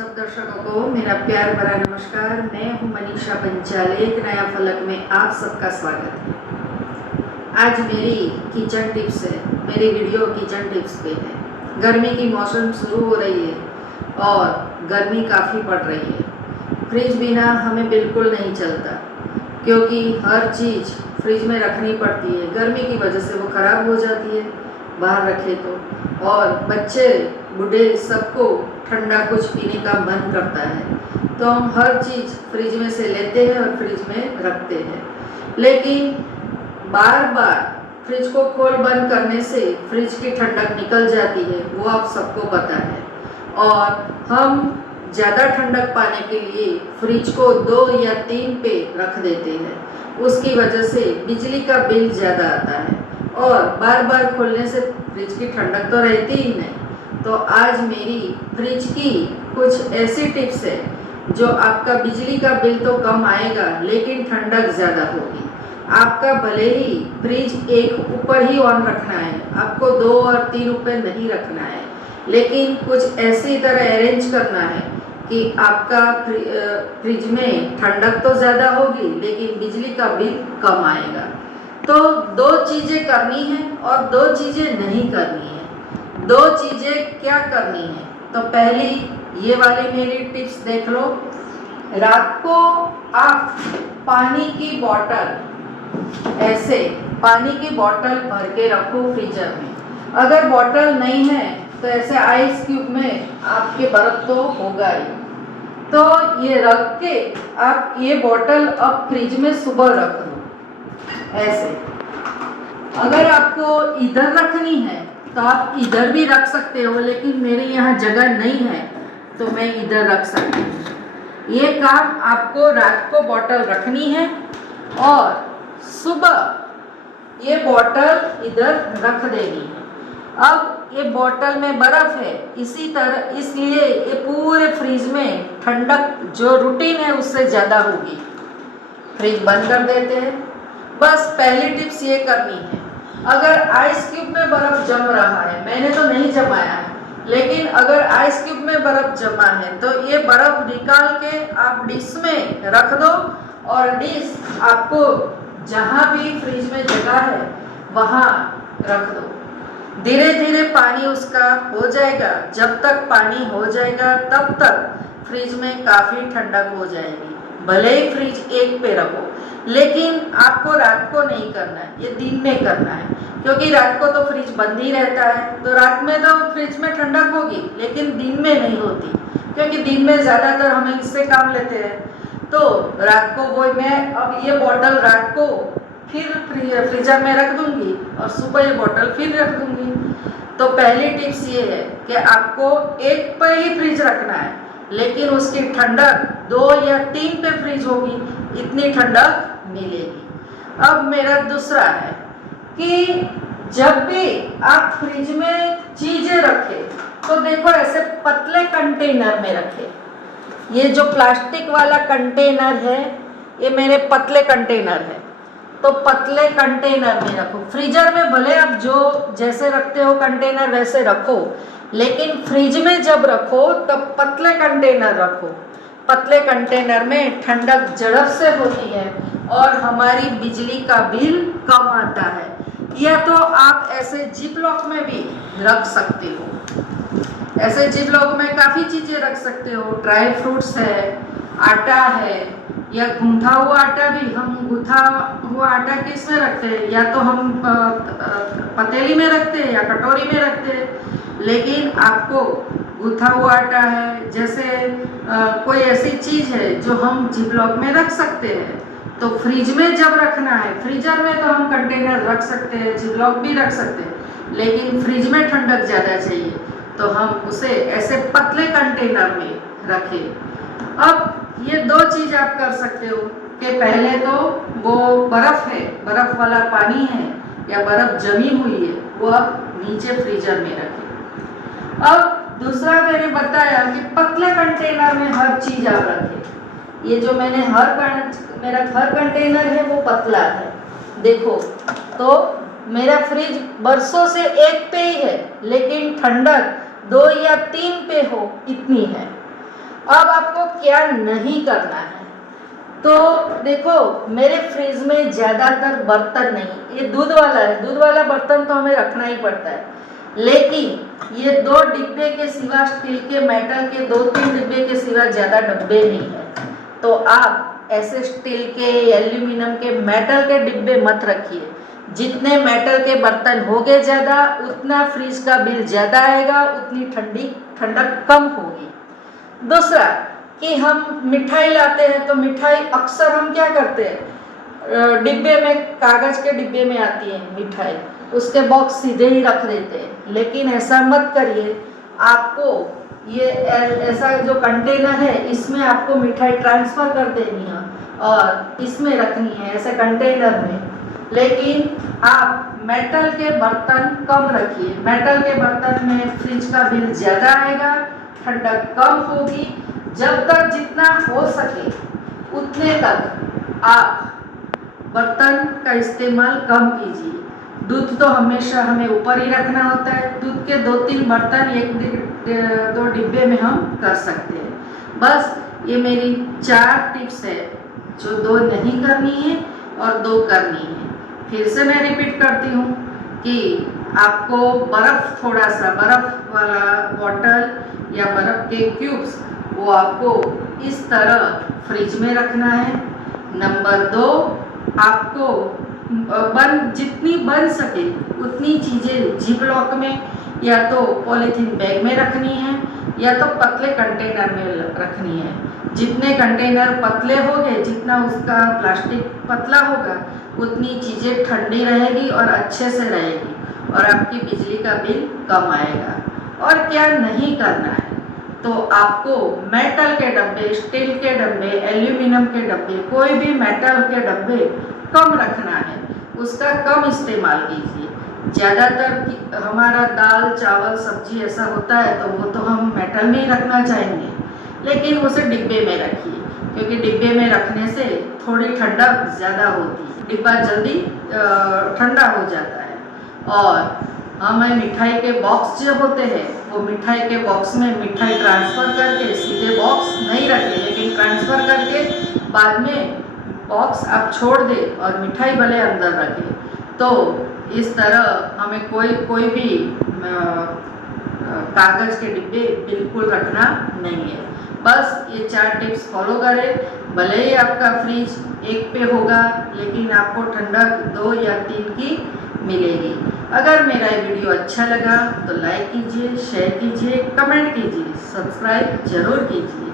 सब दर्शकों को मेरा प्यार भरा नमस्कार। मैं हूं मनीषा पंचाल। एक नया फलक में आप सबका स्वागत है। आज मेरी किचन टिप्स है। मेरी वीडियो किचन टिप्स पे है। गर्मी की मौसम शुरू हो रही है और गर्मी काफ़ी पड़ रही है। फ्रिज बिना हमें बिल्कुल नहीं चलता, क्योंकि हर चीज़ फ्रिज में रखनी पड़ती है। गर्मी की वजह से वो ख़राब हो जाती है बाहर रखे तो, और बच्चे बूढ़े सबको ठंडा कुछ पीने का मन करता है, तो हम हर चीज़ फ्रिज में से लेते हैं और फ्रिज में रखते हैं। लेकिन बार बार फ्रिज को खोल बंद करने से फ्रिज की ठंडक निकल जाती है, वो आप सबको पता है। और हम ज़्यादा ठंडक पाने के लिए फ्रिज को 2 या 3 पे रख देते हैं। उसकी वजह से बिजली का बिल ज़्यादा आता है और बार बार खोलने से फ्रिज की ठंडक तो रहती ही नहीं। तो आज मेरी फ्रिज की कुछ ऐसी टिप्स है जो आपका बिजली का बिल तो कम आएगा, लेकिन ठंडक ज़्यादा होगी। आपका भले ही फ्रिज एक ऊपर ही ऑन रखना है, आपको 2 और 3 ऊपर नहीं रखना है, लेकिन कुछ ऐसी तरह अरेंज करना है कि आपका फ्रिज में ठंडक तो ज़्यादा होगी, लेकिन बिजली का बिल कम आएगा। तो 2 चीज़ें करनी है और 2 चीज़ें नहीं करनी है। 2 चीज़ें क्या करनी है? तो पहली ये वाली मेरी टिप्स देख लो। रात को आप पानी की बोतल, ऐसे पानी की बोतल भर के रखो फ्रीजर में। अगर बोतल नहीं है तो ऐसे आइस क्यूब में आपके बर्फ तो होगा ही। तो ये रख के आप ये बोतल अब फ्रिज में सुबह रख दो ऐसे। अगर आपको इधर रखनी है तो आप इधर भी रख सकते हो, लेकिन मेरे यहाँ जगह नहीं है तो मैं इधर रख सकती हूँ। ये काम आपको रात को बोतल रखनी है और सुबह ये बोतल इधर रख देनी है। अब ये बोतल में बर्फ़ है, इसी तरह इसलिए ये पूरे फ्रिज में ठंडक जो रूटीन है उससे ज़्यादा होगी। फ्रिज बंद कर देते हैं। बस पहली टिप्स ये करनी है। अगर आइस क्यूब में बर्फ़ जम रहा है, मैंने तो नहीं जमाया है, लेकिन अगर आइस क्यूब में बर्फ़ जमा है तो ये बर्फ़ निकाल के आप डिश में रख दो, और डिश आपको जहाँ भी फ्रिज में जगह है वहाँ रख दो। धीरे धीरे पानी उसका हो जाएगा। जब तक पानी हो जाएगा तब तक फ्रिज में काफ़ी ठंडक हो जाएगी। भले ही फ्रिज 1 पे रखो, लेकिन आपको रात को नहीं करना है, ये दिन में करना है, क्योंकि रात को तो फ्रिज बंद ही रहता है। तो रात में तो फ्रिज में ठंडक होगी, लेकिन दिन में नहीं होती, क्योंकि दिन में ज़्यादातर हम इससे काम लेते हैं। तो रात को वो मैं अब ये बोतल रात को फिर फ्रीजर में रख दूंगी और सुबह ये बोतल फिर रख दूंगी। तो पहली टिप्स ये है कि आपको 1 पे ही फ्रिज रखना है, लेकिन उसकी ठंडक 2 या 3 पे फ्रिज होगी, इतनी ठंडक मिलेगी। अब मेरा दूसरा है कि जब भी आप फ्रिज में चीज़ें रखें तो देखो ऐसे पतले कंटेनर में रखें। ये जो प्लास्टिक वाला कंटेनर है, ये मेरे पतले कंटेनर है, तो पतले कंटेनर में रखो। फ्रीजर में भले आप जो जैसे रखते हो कंटेनर वैसे रखो, लेकिन फ्रिज में जब रखो तब पतले कंटेनर रखो। पतले कंटेनर में ठंडक झड़प से होती है और हमारी बिजली का बिल कम आता है। या तो आप ऐसे जिप लॉक में भी रख सकते हो। ऐसे जिप लॉक में काफ़ी चीज़ें रख सकते हो। ड्राई फ्रूट्स है, आटा है, या गूंथा हुआ आटा भी। हम गूंथा हुआ आटा किस में रखते हैं? या तो हम पतीली में रखते हैं या कटोरी में रखते हैं। लेकिन आपको गूंथा हुआ आटा है, जैसे कोई ऐसी चीज़ है जो हम जिप लॉक में रख सकते हैं। तो फ्रिज में जब रखना है, फ्रीजर में तो हम कंटेनर रख सकते हैं, जिप लॉक भी रख सकते हैं, लेकिन फ्रिज में ठंडक ज़्यादा चाहिए तो हम उसे ऐसे पतले कंटेनर में रखें। अब ये 2 चीज़ आप कर सकते हो कि पहले तो वो बर्फ़ है, बर्फ़ वाला पानी है या बर्फ़ जमी हुई है, वो आप नीचे फ्रीजर में रखें। अब दूसरा मैंने बताया कि पतले कंटेनर में हर चीज़ आप रखें। ये जो मेरा हर कंटेनर है वो पतला है, देखो। तो मेरा फ्रिज बरसों से 1 पे ही है, लेकिन ठंडक 2 या 3 पे हो, इतनी है। अब आपको क्या नहीं करना है, तो देखो मेरे फ्रिज में ज़्यादातर बर्तन नहीं, ये दूध वाला है, दूध वाला बर्तन तो हमें रखना ही पड़ता है, लेकिन ये 2 डिब्बे के सिवा, स्टील के, मेटल के 2-3 डिब्बे के सिवा ज़्यादा डब्बे नहीं है। तो आप ऐसे स्टील के, एल्यूमिनियम के, मेटल के डिब्बे मत रखिए। जितने मेटल के बर्तन होंगे ज़्यादा, उतना फ्रिज का बिल ज़्यादा आएगा, उतनी ठंडक कम होगी। दूसरा कि हम मिठाई लाते हैं, तो मिठाई अक्सर हम क्या करते हैं, डिब्बे में, कागज़ के डिब्बे में आती है मिठाई, उसके बॉक्स सीधे ही रख देते हैं। लेकिन ऐसा मत करिए, आपको ये ऐसा जो कंटेनर है, इसमें आपको मिठाई ट्रांसफ़र कर देनी है और इसमें रखनी है, ऐसे कंटेनर में। लेकिन आप मेटल के बर्तन कम रखिए। मेटल के बर्तन में फ्रिज का बिल ज़्यादा आएगा, ठंडक कम होगी। जब तक जितना हो सके उतने तक आप बर्तन का इस्तेमाल कम कीजिए। दूध तो हमेशा हमें ऊपर ही रखना होता है। दूध के 2-3 बर्तन 1-2 डिब्बे में हम कर सकते हैं। बस ये मेरी 4 टिप्स है, जो 2 नहीं करनी है और 2 करनी है। फिर से मैं रिपीट करती हूँ कि आपको बर्फ़, थोड़ा सा बर्फ़ वाला बॉटल या बर्फ़ के क्यूब्स, वो आपको इस तरह फ्रिज में रखना है। नंबर 2, आपको जितनी बन सके उतनी चीज़ें जिप लॉक में या तो पॉलीथीन बैग में रखनी है या तो पतले कंटेनर में रखनी है। जितने कंटेनर पतले होंगे, जितना उसका प्लास्टिक पतला होगा, उतनी चीज़ें ठंडी रहेगी और अच्छे से रहेगी और आपकी बिजली का बिल कम आएगा। और क्या नहीं करना है, तो आपको मेटल के डब्बे, स्टील के डब्बे, एल्यूमिनियम के डब्बे, कोई भी मेटल के डब्बे कम रखना है, उसका कम इस्तेमाल कीजिए। ज़्यादातर हमारा दाल, चावल, सब्जी ऐसा होता है तो वो तो हम मेटल में ही रखना चाहेंगे, लेकिन उसे डिब्बे में रखिए, क्योंकि डिब्बे में रखने से थोड़ी ठंडक ज़्यादा होती है, डिब्बा जल्दी ठंडा हो जाता है। और हमें मिठाई के बॉक्स जो होते हैं, वो मिठाई के बॉक्स में मिठाई ट्रांसफ़र करके सीधे बॉक्स नहीं रखें, लेकिन ट्रांसफ़र करके बाद में बॉक्स आप छोड़ दें और मिठाई भले अंदर रखें। तो इस तरह हमें कोई भी कागज़ के डिब्बे बिल्कुल रखना नहीं है। बस ये 4 टिप्स फॉलो करें। भले ही आपका फ्रिज 1 पे होगा, लेकिन आपको ठंडक 2 या 3 की मिलेगी। अगर मेरा ये वीडियो अच्छा लगा तो लाइक कीजिए, शेयर कीजिए, कमेंट कीजिए, सब्सक्राइब जरूर कीजिए।